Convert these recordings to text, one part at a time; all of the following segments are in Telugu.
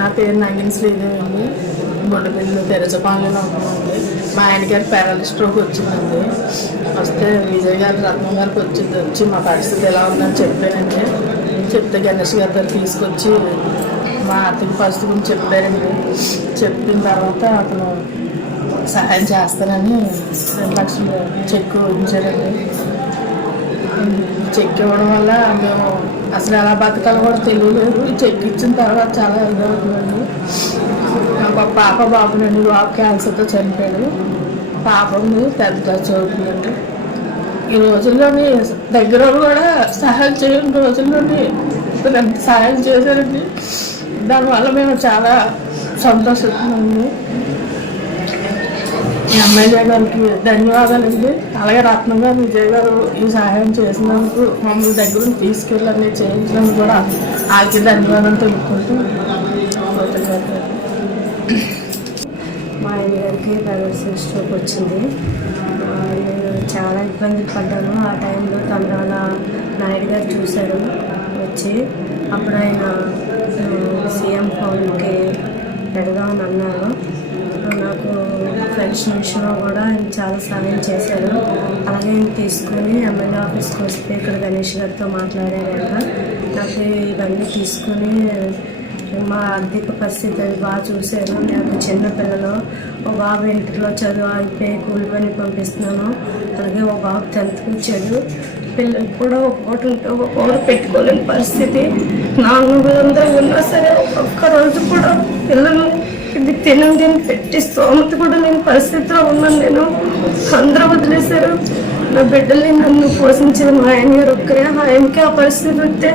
నా పేరు నంగిని శ్రీదేవి. అండి బొడ్డపిల్లి తెరచపాలలో ఉన్నామండి. మా ఆయన గారి పారాలి స్ట్రోక్ వచ్చిందండి. వస్తే విజయ్ గారు రత్నం గారికి వచ్చింది. వచ్చి మా పరిస్థితి ఎలా ఉందని చెప్పానండి. చెప్తే గణేష్ గారి దగ్గర తీసుకొచ్చి మా అతని పరిస్థితి గురించి చెప్పారండి. చెప్పిన తర్వాత అతను సహాయం చేస్తానని రెండు లక్షలు చెక్ ఉంచారండి చెక్ ఇవ్వడం వల్ల మేము అసలు ఎలా బతకాలో కూడా తెలియలేదు చెక్ ఇచ్చిన తర్వాత చాలా ఇదిగా ఉందండి. ఒక పాప బాబునండి బాబు క్యాన్సర్తో చనిపోయాడు. పాప ఉంది పెద్ద చదువుతుందండి ఈ రోజుల్లోని దగ్గర కూడా సహాయం చేయని రోజుల్లోని ఇప్పుడు ఎంత సహాయం చేశారండి. దానివల్ల మేము చాలా సంతోషిస్తున్నామండి ఈ ఎమ్మెల్యే గారికి ధన్యవాదాలండి అలాగే రత్నం గారు విజయ్ గారు ఈ సహాయం చేసినందుకు మమ్మల్ని దగ్గర తీసుకెళ్ళని చేయించినందుకు కూడా ఆకి ధన్యవాదాలు తెలుపుకుంటూ మా అయ్యగారికి ప్రదర్శన స్ట్రోక్ వచ్చింది. నేను చాలా ఇబ్బంది పడ్డాను. ఆ టైంలో తమరాల నాయుడు గారు చూశారు. వచ్చి అప్పుడు ఆయన సీఎం ఫోన్కి పెడదామని అన్నారు. నాకు ఫ్రెండ్స్ విషయంలో కూడా ఆయన చాలా సహాయం చేశారు అలాగే తీసుకుని ఎమ్మెల్యే ఆఫీస్కి వస్తే ఇక్కడ గణేష్ గారితో మాట్లాడారంట. నాకు ఇవన్నీ తీసుకుని మా ఆర్థిక పరిస్థితి అది బాగా చూశారు. నాకు చిన్న పిల్లలు ఓ బాబు ఇంటిలో చదువు అయిపోయి కూలి పని పంపిస్తున్నాను. అలాగే ఓ బాబు టెన్త్కి వచ్చాడు పిల్లలు కూడా ఒక పూట ఉంటే ఒక పూట పెట్టుకోలేని పరిస్థితి. నాలుగు వందలు ఉన్నా సరే ఒక్క రోజు కూడా పిల్లలు ఇది తినండి అని పెట్టి స్తోమత కూడా నేను పరిస్థితిలో ఉన్నాను. నేను అందరూ వదిలేశారు. నా బిడ్డల్ని నన్ను పోషించేది మా ఆయన గారు ఒక్కరే. ఆయనకి ఆ పరిస్థితి వస్తే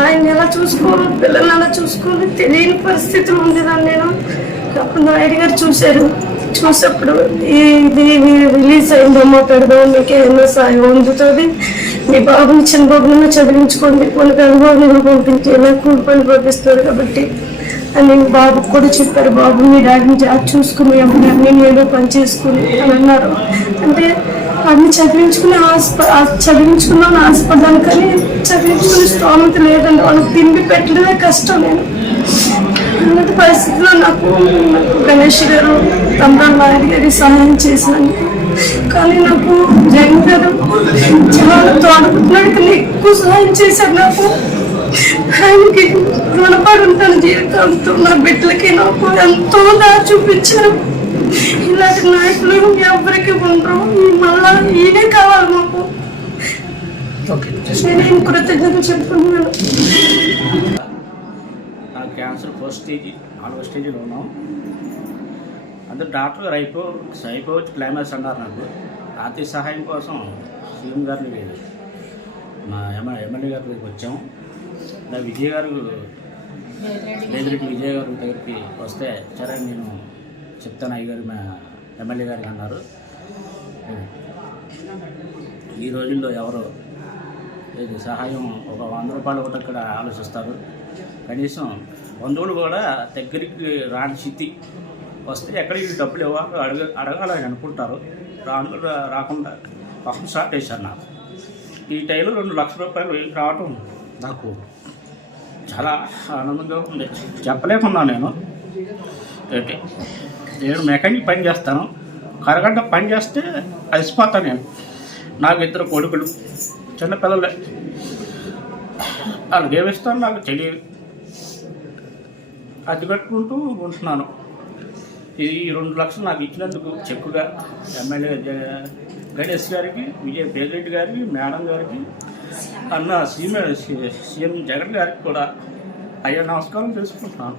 ఆయన ఎలా చూసుకోవాలి పిల్లల్ని ఎలా చూసుకోవాలి తెలియని పరిస్థితిలో ఉండేదాన్ని నేను. అప్పుడు నాయుడు గారు చూశారు. చూసినప్పుడు ఇది రిలీజ్ అయిందమ్మా పెడదాం మీకు ఏమైనా సాయం అందుతుంది. మీ బాబుని చిన్న బాబుని చదివించుకోండి కొన్ని అనుభవం పంపించి నాకు కూడి పని పంపిస్తారు కాబట్టి అని బాబుకు కూడా చెప్పారు బాబు మీ డాడీని జాబ్ చూసుకుని అమ్మని నేను ఏదో పని చేసుకుని అని అన్నారు. అంటే అన్ని చదివించుకుని ఆస్ప చదివించుకున్నాను ఆశపడ్డాను కానీ చదివించుకునే స్తోమత లేదండి. వాళ్ళకి తిండి పెట్టడమే కష్టం నేను. ఇలాంటి పరిస్థితిలో నాకు గణేష్ గారు తమ్రాన్ నాయుడు గారి సహాయం చేశాను కానీ నాకు జగన్ గారు చాలా తోడుకుంటున్నాడు కానీ ఎక్కువ సహాయం చేశారు నాకు. ఆయనకి రుణపడి ఉంటాను జీవితంతో. నా బిడ్డలకి నాకు ఎంతో దారి చూపించారు. ఇలాంటి నాయకులు ఎవరికి ఉండరు. మళ్ళా ఈయనే కావాలి మాకు. నేను కృతజ్ఞతలు చెప్పుకున్నాను నాకు క్యాన్సర్ ఫస్ట్ స్టేజ్ నాలుగో స్టేజ్లో ఉన్నాం. అందరు డాక్టర్ గారు అయిపో అయిపోవచ్చు క్లైమాక్స్ అన్నారు నాకు. ఆర్థిక సహాయం కోసం సీఎం గారిని మా ఎమ్మె ఎమ్మెల్యే గారి దగ్గరికి వచ్చాం. నా విజయ్ గారు లేదిరెడ్డి విజయ్ గారు దగ్గరికి వస్తే సరే నేను చెప్తాను అయ్యగారు మా ఎమ్మెల్యే గారికి అన్నారు. ఈ రోజుల్లో ఎవరు ఇది సహాయం ఒక వంద రూపాయలు ఒకటి అక్కడ ఆలోచిస్తారు. కనీసం బంధువులు కూడా దగ్గరికి రాని స్థితి వస్తే ఎక్కడికి డబ్బులు ఇవ్వాలి అడగ అడగాలని అనుకుంటారు. రాను రాకుండా పక్కన స్టార్ట్ వేశారు నాకు. ఈ టైంలో రెండు లక్షల రూపాయలు రావటం నాకు చాలా ఆనందంగా ఉంది. చెప్పలేకున్నా నేను. ఏంటి నేను మెకానిక్ పని చేస్తాను. కరగంట పని చేస్తే అలసిపోతాను నేను. నాకు ఇద్దరు కొడుకులు చిన్నపిల్లలే వాళ్ళకి ఏమిస్తాను నాకు తెలియదు. అది పెట్టుకుంటూ ఉంటున్నాను. ఈ రెండు లక్షలు నాకు ఇచ్చినందుకు చెక్కుగా ఎమ్మెల్యే గణేష్ గారికి విజయ ప్రెసిడెంట్ గారికి మేడం గారికి అన్న సీఎం సీఎం జగన్ గారికి కూడా అయ్యా నమస్కారం చేసుకుంటున్నాను.